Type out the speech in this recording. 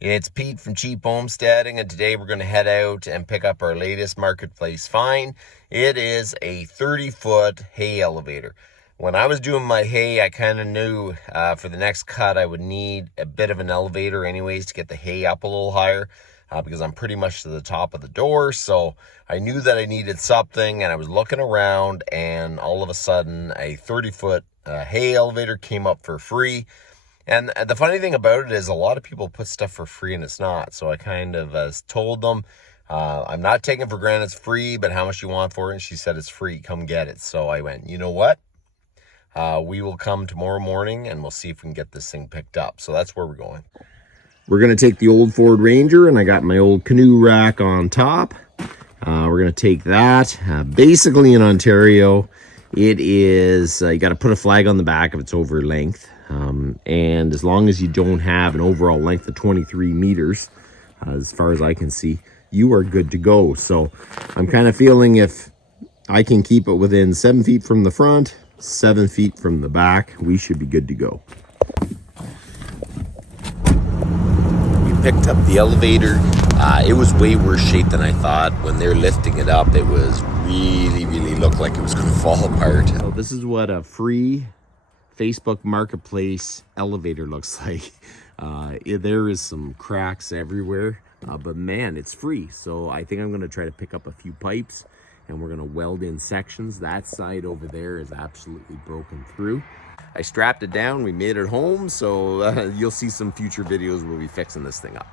It's Pete from Cheap Homesteading, and today we're going to head out and pick up our latest marketplace find. It is a 30-foot hay elevator. When I was doing my hay, I kind of knew for the next cut I would need a bit of an elevator anyways to get the hay up a little higher because I'm pretty much to the top of the door. So I knew that I needed something, and I was looking around, and all of a sudden a 30-foot hay elevator came up for free. And the funny thing about it is a lot of people put stuff for free and it's not. So I kind of told them, I'm not taking for granted it's free, but how much you want for it? And she said, it's free, come get it. So I went, you know what? We will come tomorrow morning and we'll see if we can get this thing picked up. So that's where we're going. We're going to take the old Ford Ranger, and I got my old canoe rack on top. We're going to take that. Basically in Ontario, it is, you got to put a flag on the back if it's over length. And as long as you don't have an overall length of 23 meters, as far as I can see, you are good to go. So I'm kind of feeling if I can keep it within 7 feet from the front, 7 feet from the back, we should be good to go. We picked up the elevator. It was way worse shape than I thought. When they're lifting it up, it was really looked like it was going to fall apart. So this is what a free Facebook Marketplace elevator looks like. There is some cracks everywhere, but man, it's free. So I think I'm going to try to pick up a few pipes, and we're going to weld in sections. That side over there is absolutely broken through. I strapped it down, we made it home, so you'll see some future videos where we'll be fixing this thing up.